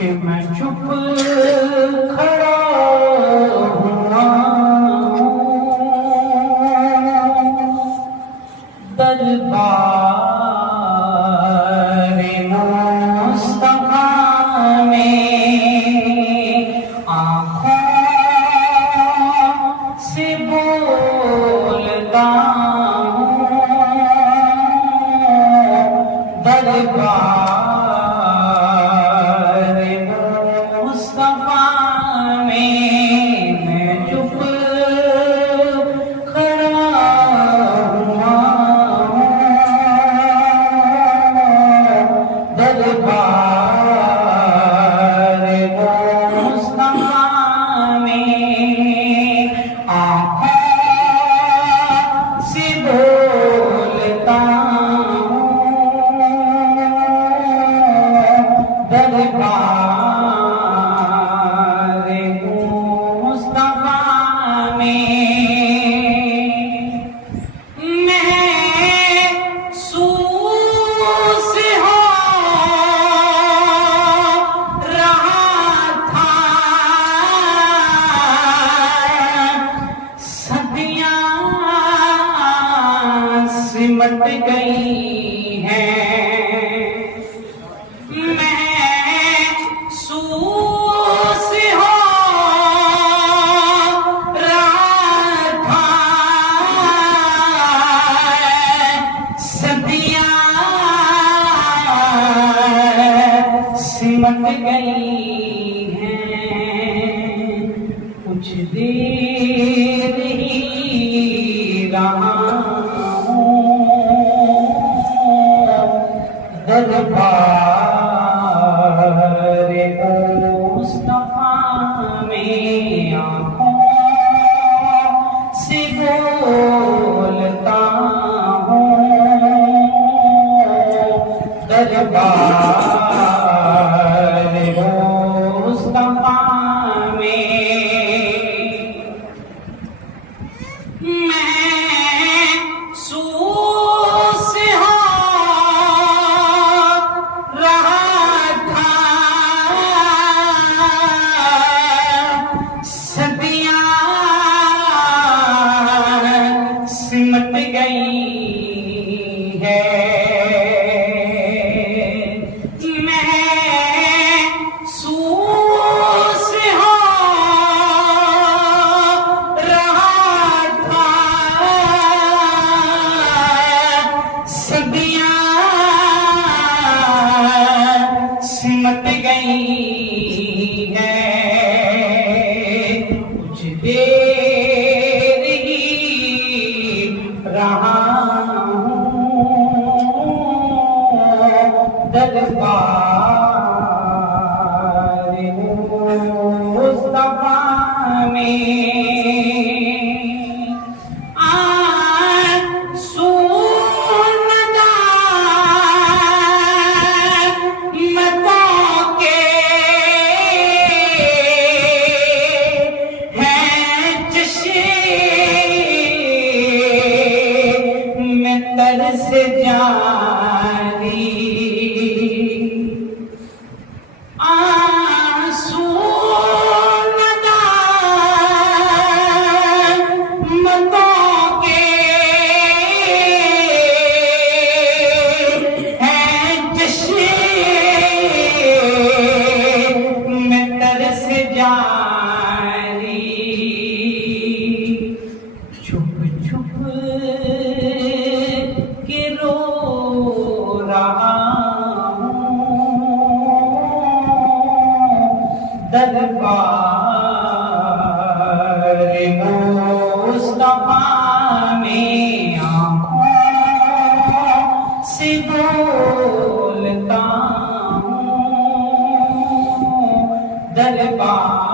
कि मैं चुप खड़ा हुआ दरबार मुस्तफा में आँखों से बोलता हूँ दरबार मुस्तफा में मैं चुप खड़ा हुआ दरबार मुस्तफा में आँखों से बोलता हूँ दरबार मुस्तफा में महसूस हो रहा था सदियां सिमट गई हैं महसूस हो रहा था सदियां सिमट गई हैं कुछ देर ही रहा हूँ दरबार मुस्तफा में आँखों से बोलता हूँ दरबार मुस्तफा में महसूस हो रहा था सदियां सिमट गई है महसूस हो रहा था सदियां सिमट गई है कुछ देर ही रहा हूँ दरबार मुस्तफा में तरस जारी आंसू मतों के हैं जश्न में तरस जारी छुप छुप के रो रहा हूँ दरबार मुस्तफा में आँखों से बोलता हूँ दरबार